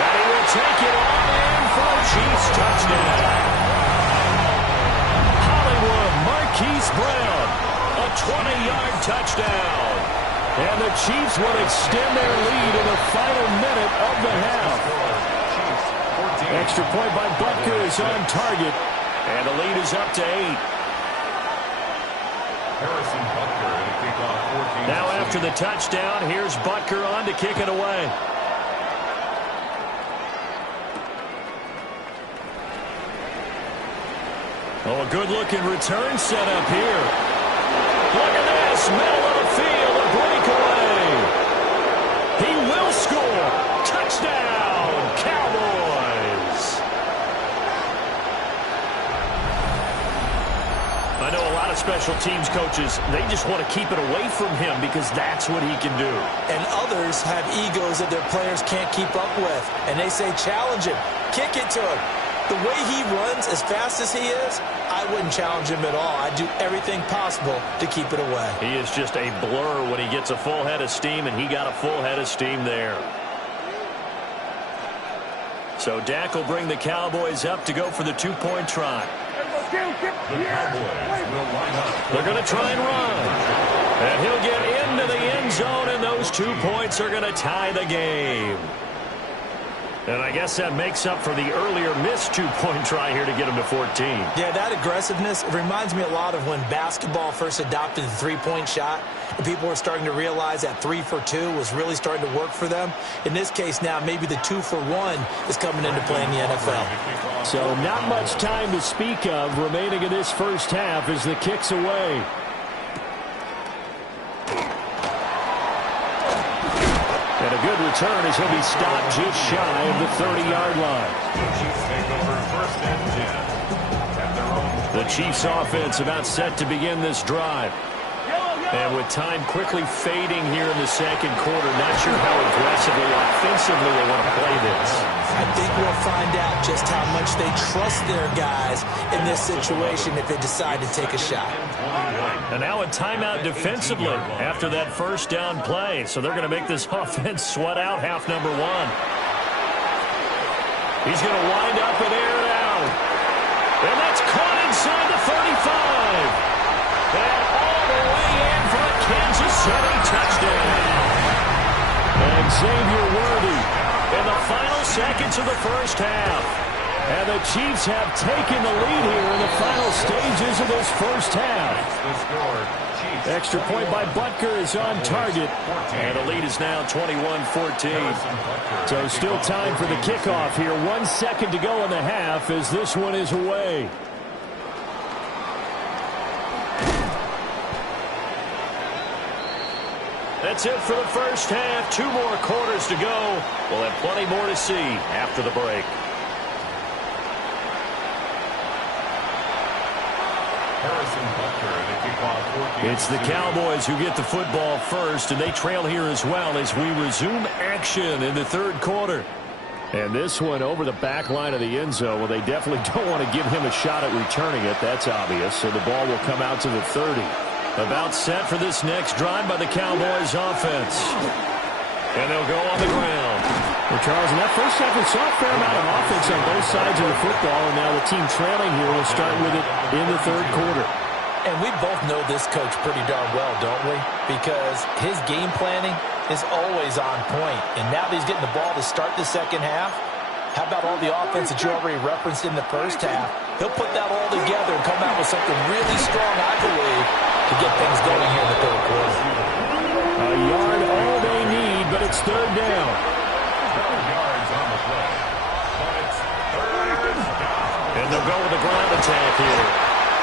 And he will take it all in for a Chiefs touchdown. Hollywood Marquise Brown, a 20-yard touchdown. And the Chiefs will extend their lead in the final minute of the half. Extra point by Butker is on target. And the lead is up to 8. Harrison Butker to kick off 14. Now after the touchdown, here's Butker on to kick it away. Oh, a good-looking return set up here. Look at this, middle of the field, a breakaway. He will score. Touchdown, Cowboys. I know a lot of special teams coaches, they just want to keep it away from him because that's what he can do. And others have egos that their players can't keep up with. And they say, challenge him, kick it to him. The way he runs as fast as he is, I wouldn't challenge him at all. I'd do everything possible to keep it away. He is just a blur when he gets a full head of steam, and he got a full head of steam there. So Dak will bring the Cowboys up to go for the 2-point try. The Cowboys will line up. They're going to try and run. And he'll get into the end zone, and those 2 points are going to tie the game. And I guess that makes up for the earlier missed 2-point try here to get him to 14. Yeah, that aggressiveness, it reminds me a lot of when basketball first adopted the 3-point shot. And people were starting to realize that 3 for 2 was really starting to work for them. In this case now, maybe the 2 for 1 is coming into play in the NFL. So not much time to speak of remaining in this first half as the kick's away. And a good return as he'll be stopped just shy of the 30-yard line. Chiefs take over 1st and 10 at their own. The Chiefs offense about set to begin this drive. And with time quickly fading here in the second quarter, not sure how aggressively, offensively they want to play this. I think we'll find out just how much they trust their guys in this situation if they decide to take a shot. And now a timeout defensively after that first down play. So they're going to make this offense sweat out half number 1. He's going to wind up and air it out. And that's caught inside the 35. Xavier Worthy in the final seconds of the first half. And the Chiefs have taken the lead here in the final stages of this first half. Extra point by Butker is on target. And the lead is now 21-14. So still time for the kickoff here. 1 second to go in the half as this one is away. That's it for the first half. 2 more quarters to go. We'll have plenty more to see after the break. It's the Cowboys who get the football first, and they trail here as well as we resume action in the third quarter. And this one over the back line of the end zone. Well, they definitely don't want to give him a shot at returning it. That's obvious. So the ball will come out to the 30. About set for this next drive by the Cowboys offense. And they'll go on the ground. Well, Charles, in that first half, we saw a fair amount of offense on both sides of the football, and now the team trailing here will start with it in the third quarter. And we both know this coach pretty darn well, don't we? Because his game planning is always on point. And now that he's getting the ball to start the second half, how about all the offense that you already referenced in the first half? He'll put that all together and come out with something really strong, I believe, to get things going here in the third quarter. A yard all they need, but it's third down. 12 yards on the play. But it's third down. And they'll go with the ground attack here.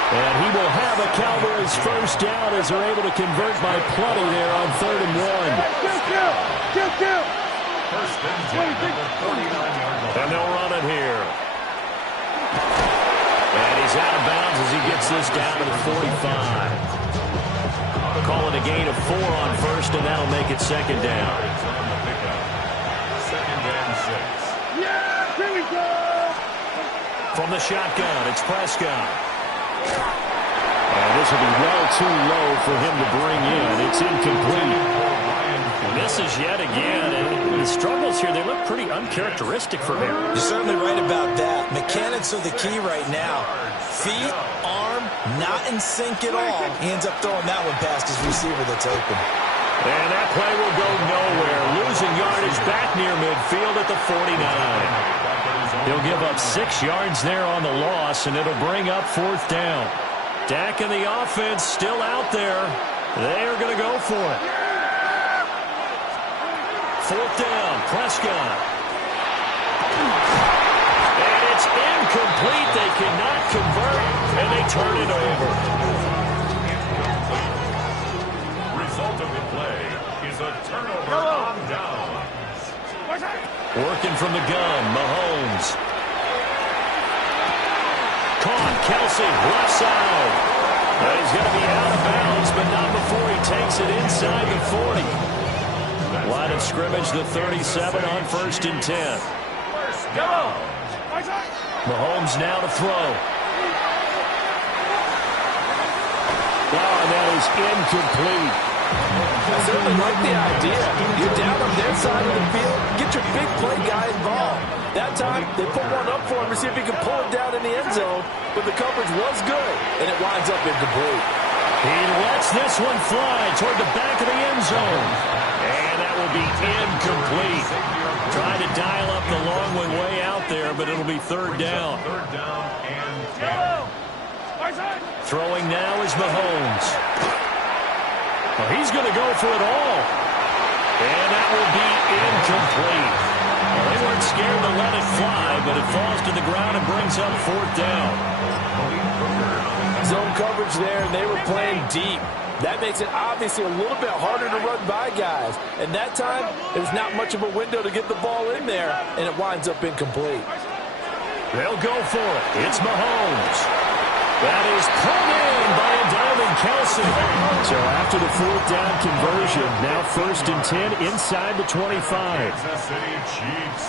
And he will have a Cowboys first down as they're able to convert by plenty there on 3rd and 1. First and 10 at the 49-yard line. And they'll run it here. And he's out of bounds as he gets this down to the 45. Call it a gain of 4 on first, and that'll make it second down. On the pickup. Second and 6. Yeah, here we go. From the shotgun, it's Prescott. And this will be well too low for him to bring in. It's incomplete. This is yet again, and the struggles here, they look pretty uncharacteristic for him. You're certainly right about that. Mechanics are the key right now. Feet, arm, not in sync at all. He ends up throwing that one past his receiver that's open. And that play will go nowhere. Losing yardage back near midfield at the 49. He'll give up 6 yards there on the loss, and it'll bring up 4th down. Dak and the offense still out there. They are going to go for it. 4th down, Prescott. And it's incomplete. They cannot convert, and they turn it over. Result of the play is a turnover on downs. Working from the gun, Mahomes. Caught, Kelsey, left side. But he's going to be out of bounds, but not before he takes it inside the 40. Line of scrimmage, the 37 on 1st and 10. Mahomes now to throw. Oh, and that is incomplete. I certainly like the idea. You're down on their side of the field, get your big play guy involved. That time, they put one up for him to see if he can pull it down in the end zone, but the coverage was good, and it winds up incomplete. He lets this one fly toward the back of the end zone. And that will be incomplete. Trying to dial up the long one way out there, but it'll be 3rd down. 3rd down and 10. Throwing now is Mahomes. Well, he's going to go for it all. And that will be incomplete. Well, they weren't scared to let it fly, but it falls to the ground and brings up 4th down. Zone coverage there, and they were playing deep. That makes it obviously a little bit harder to run by guys. And that time, there's not much of a window to get the ball in there, and it winds up incomplete. They'll go for it. It's Mahomes. That is pulled in by a diving Kelsey. So after the 4th down conversion, now 1st and 10 inside the 25. Kansas City Chiefs.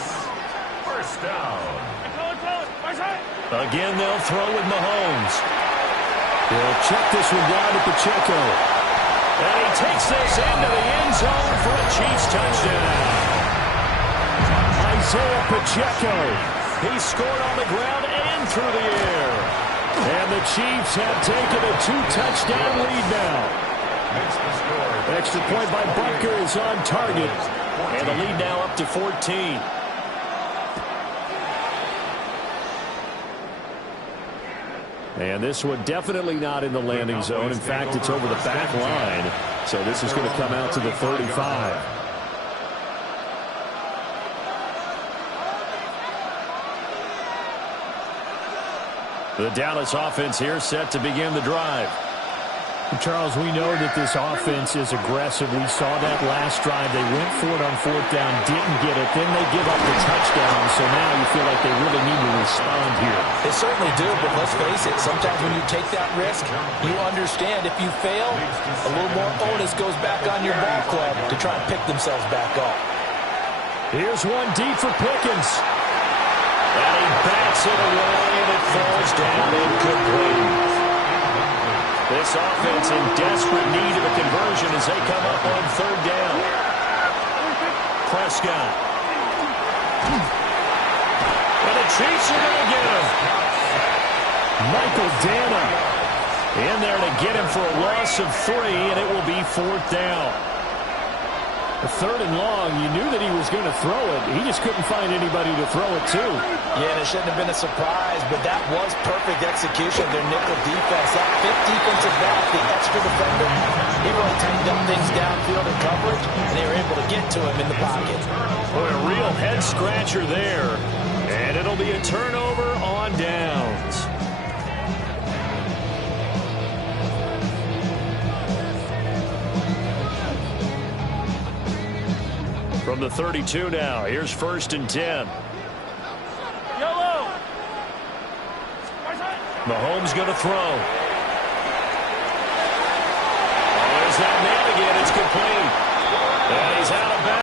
First down. Again, they'll throw with Mahomes. He'll check this one down to Pacheco. And he takes this into the end zone for a Chiefs touchdown. Isaiah Pacheco. He scored on the ground and through the air. And the Chiefs have taken a 2-touchdown lead now. Extra point by Butker is on target. And the lead now up to 14. And this one definitely not in the landing zone. In fact, it's over the back line. So this is going to come out to the 35. The Dallas offense here set to begin the drive. Charles, we know that this offense is aggressive. We saw that last drive. They went for it on fourth down, didn't get it. Then they give up the touchdown. So now you feel like they really need to respond here. They certainly do, but let's face it. Sometimes when you take that risk, you understand if you fail, a little more onus goes back on your ball club to try and pick themselves back up. Here's one deep for Pickens. And he bats it away, and it falls down incomplete. This offense in desperate need of a conversion as they come up on third down. Prescott. And the Chiefs are going to get him. Michael Dana in there to get him for a loss of 3, and it will be fourth down. A third and long, you knew that he was going to throw it. He just couldn't find anybody to throw it to. Yeah, and it shouldn't have been a surprise, but that was perfect execution of their nickel defense. That fifth defensive back, the extra defender, he really tightened up things downfield in coverage, and they were able to get to him in the pocket. Boy, a real head-scratcher there. And it'll be a turnover on downs. From the 32 now, here's 1st and 10. Mahomes going to throw. Oh, there's that man again. It's complete. And he's out of bounds.